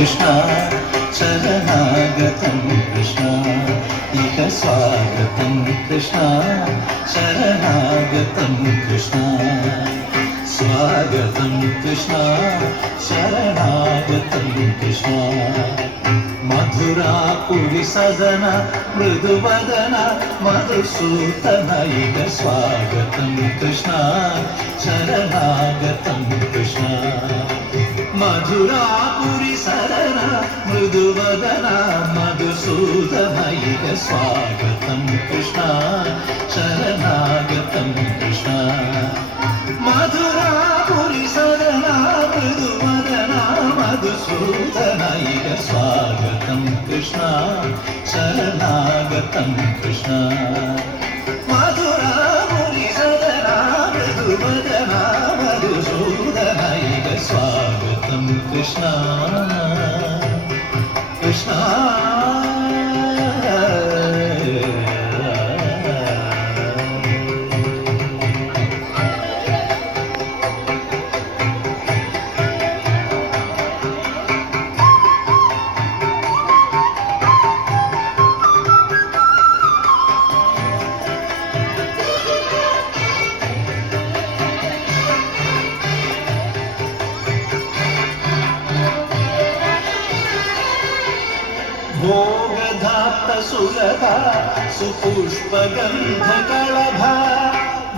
കൃഷ്ണ ശരണാഗതം കൃഷ്ണ ഇഹ സ്വാഗതം കൃഷ്ണ ശരണാഗതം കൃഷ്ണ സ്വാഗതം കൃഷ്ണ ശരണാഗതം കൃഷ്ണ മധുരാപുരി സദന മൃദുവദന മധുസൂദന ഇഹ സ്വാഗതം കൃഷ്ണ ശരണാഗതം കൃഷ്ണ മധുരാപുരി സദന മൃദുവദന മധുസൂദന ഇഹ സ്വാഗതം കൃഷ്ണ ശരണാഗതം കൃഷ്ണ മധുരാപുരി സദന മൃദുവദന മധുസൂദന ഇഹ സ്വാഗതം കൃഷ്ണ ശരണാഗതം കൃഷ്ണ മധുരാപുരി സദന മൃദുവദന മധുസൂദന ഇഹ സ്വാഗതം കൃഷ്ണ കൃഷ്ണ ഭോഗധാത്ത സുലഭ സുപുഷ്പഗന്ധകളഭ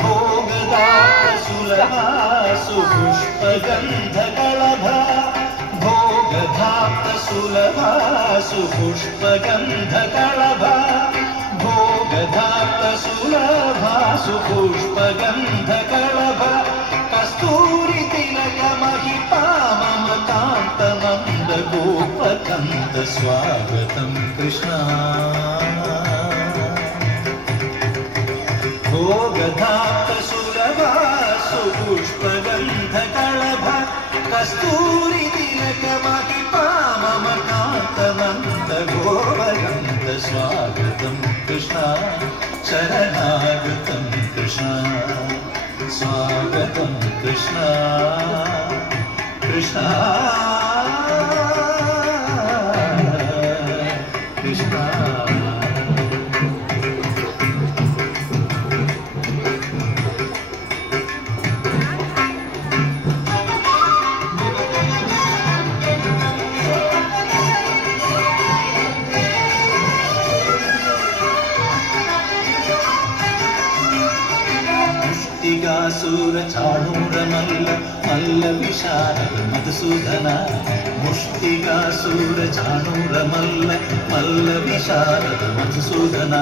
ഭോഗധാത്ത സുലഭ സുപുഷ്പഗന്ധകളഭ ഭോഗധാത്ത സുലഭ സുപുഷ്പഗന്ധകളഭ ഭോഗധാത്ത സുലഭ സുപുഷ്പഗന്ധകളഭ കസ്തൂരി തിലക മഹിപാമമകാന്ത നന്ദ ഗോപകന്ദ സ്വാഗതം കൃഷ്ണ ഭോഗധാത്ത സുലഭ സുപുഷ്പഗന്ധകളഭ കസ്തൂരി തിലക മഹിപാമമകാന്ത നന്ദ ഗോപകന്ദ സ്വാഗതം കൃഷ്ണ ശരണാഗതം കൃഷ്ണ സ്വാഗതം കൃഷ്ണ കൃഷ്ണ കൃഷ്ണ മുഷ്ടികാസുര ചാണൂര മല്ല മല്ല വിശാരദ മധുസൂദന മുഷ്ടികാസുര ചാണൂര മല്ല മല്ല വിശാരദ മധുസൂദന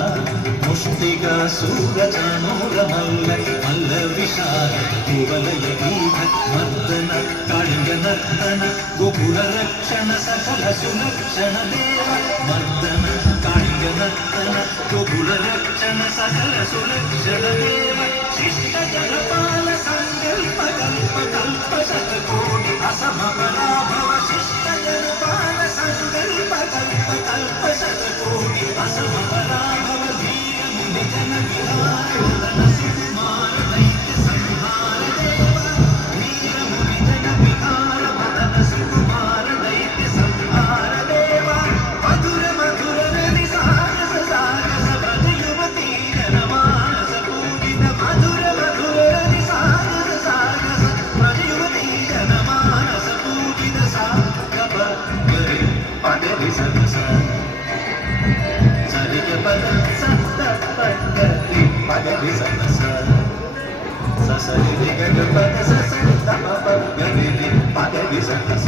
മുഷ്ടികാസുര ചാണൂര മല്ല മല്ല വിശാരദ കുവലയ ഗീത മർദന കാളിംഗ നർത്തന ഗോപുര രക്ഷണ സകല സുലക്ഷണ ദേവ മർദന കാളിംഗ നർത്തന ഗോപുര രക്ഷണ സകല സുലക്ഷണ ദേവ ಶಿಷ್ಟ ಜಲಪಾಲ ಸಂಕಲ್ಪ ಕಲ್ಪ ಕಲ್ಪ ಶತಕೋಟಿ ಅಸಮಪರಾಭವ ಶಿಷ್ಟ ಜಲಪಾಲ ಸಂಕಲ್ಪ ಕಲ್ಪ ಕಲ್ಪ ಶತಕೋಟಿ ಅಸಮಪರಾಭವ ಧೀರ ಮುನಿ ಜನ ವಿಹಾರ ಸುಕುಮಾರ ದೈತ್ಯ ಸಂಹಾರ ದೇವ ಧೀರ ಮುನಿ ಜನ ವಿಹಾರ ಮದನ ಸುಕುಮಾರ ದೈತ್ಯ ಸಂಹಾರ ದೇವ ಮಧುರ ಮಧುರ ನದಿ ಸಾಗಸ ಸಾಗಸ ಭಜ ಯುವತಿ ಜನಮಾನಸ ಪೂಜಿತ ಮಧುರ ಮಧುರ ನದಿ ಸಾಗಸ ಸಾಗಸ ಭಜ ಯುವತಿ ಜನಮಾನಸ ಪೂಜಿತ ಸಾಗಪ ಗರಿ ಪದವಿ ಸದಸ ಸರಿಗ ಪದ ಸತ್ತ ಪದರಿ ಪದವಿ ಸದಸ ಸಸರಿ ಗಗ ಪದ ಸಸ ತಮ ಪದರಿ ಪದವಿ ಸದಸ